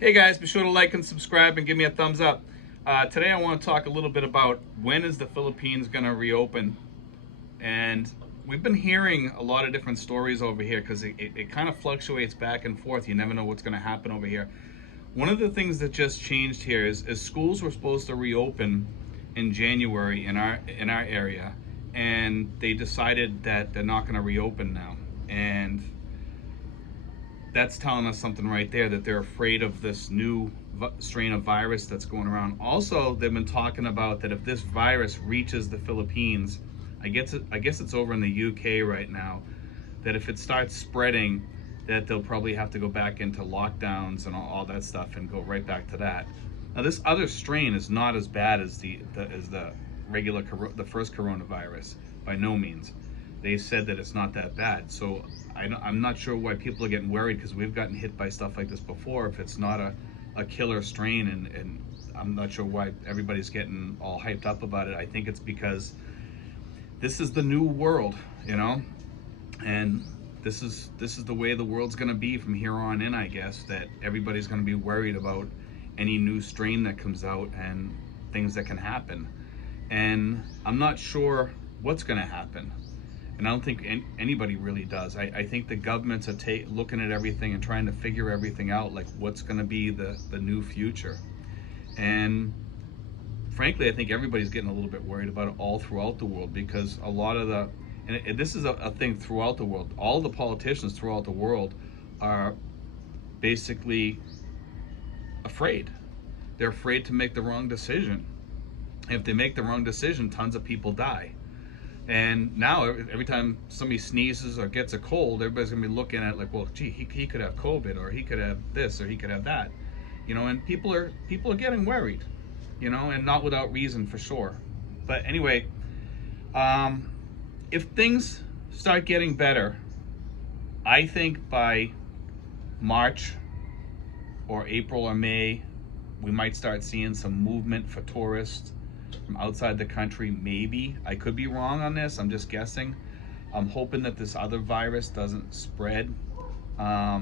Hey guys, be sure to like and subscribe and give me a thumbs up. Today I want to talk a little bit about when is the Philippines going to reopen. And we've been hearing a lot of different stories over here because it kind of fluctuates back and forth. You never know what's going to happen over here. One of the things that just changed here is schools were supposed to reopen in January in our area, and they decided that they're not going to reopen now. And that's telling us something right there, that they're afraid of this new strain of virus that's going around. Also, they've been talking about that if this virus reaches the Philippines, I guess it's over in the UK right now, that if it starts spreading, that they'll probably have to go back into lockdowns and all that stuff and go right back to that. Now, this other strain is not as bad as the regular the first coronavirus, by no means. They said that it's not that bad. So I'm not sure why people are getting worried, because we've gotten hit by stuff like this before. If it's not a killer strain, and I'm not sure why everybody's getting all hyped up about it. I think it's because this is the new world, and this is the way the world's going to be from here on in. I guess that everybody's going to be worried about any new strain that comes out and things that can happen. And I'm not sure what's going to happen. And I don't think anybody really does. I think the governments are looking at everything and trying to figure everything out, like what's going to be the new future. And frankly, I think everybody's getting a little bit worried about it all throughout the world, because a lot of and this is a thing throughout the world. All the politicians throughout the world are basically afraid. They're afraid to make the wrong decision. If they make the wrong decision, tons of people die. And now every time somebody sneezes or gets a cold, everybody's gonna be looking at it like, well, gee, he could have COVID, or he could have this, or he could have that, and people are getting worried, and not without reason, for sure. But anyway, if things start getting better, I think by March or April or May, we might start seeing some movement for tourists from outside the country. Maybe. I could be wrong on this. I'm just guessing. I'm hoping that this other virus doesn't spread. I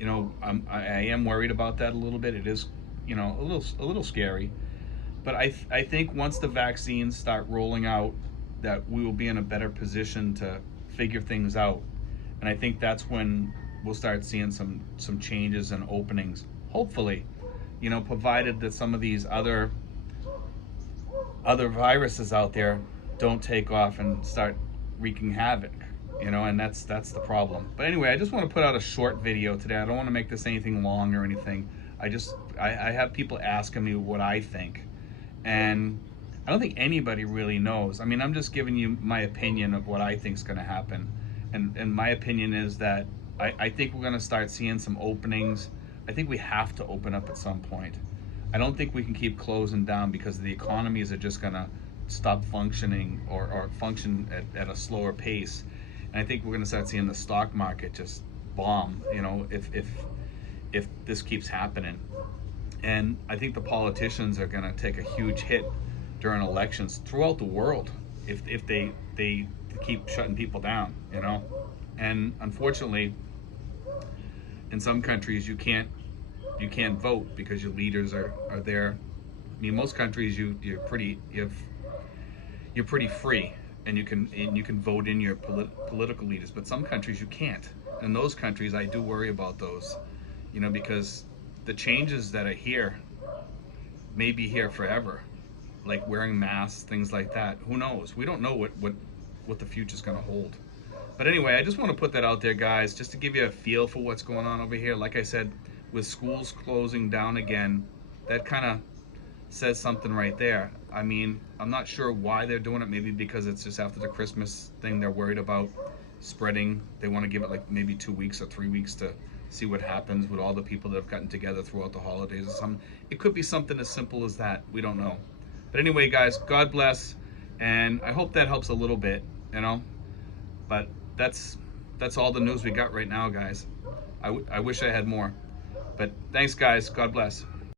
am worried about that a little bit. It is, a little scary. But I think once the vaccines start rolling out, that we will be in a better position to figure things out. And I think that's when we'll start seeing some changes and openings. Hopefully, provided that some of these other viruses out there don't take off and start wreaking havoc, and that's the problem. But anyway, I just want to put out a short video today. I don't want to make this anything long or anything. I have people asking me what I think, and I don't think anybody really knows. I mean, I'm just giving you my opinion of what I think is going to happen. And my opinion is that I think we're going to start seeing some openings. I think we have to open up at some point. I don't think we can keep closing down, because the economies are just going to stop functioning, or function at a slower pace. And I think we're going to start seeing the stock market just bomb, if this keeps happening. And I think the politicians are going to take a huge hit during elections throughout the world if they keep shutting people down, And unfortunately, in some countries you can't vote because your leaders are there. I mean, most countries you're pretty free, and you can vote in your political leaders, but some countries you can't. And in those countries, I do worry about those, because the changes that are here may be here forever, like wearing masks, things like that. Who knows? We don't know what the future's going to hold. But anyway, I just want to put that out there, guys, just to give you a feel for what's going on over here. Like I said, with schools closing down again, that kind of says something right there. I mean, I'm not sure why they're doing it. Maybe because it's just after the Christmas thing, they're worried about spreading. They want to give it like maybe 2 weeks or 3 weeks to see what happens with all the people that have gotten together throughout the holidays or something. It could be something as simple as that. We don't know. But anyway, guys, God bless, and I hope that helps a little bit, But that's all the news we got right now, guys. I wish I had more. But thanks, guys. God bless.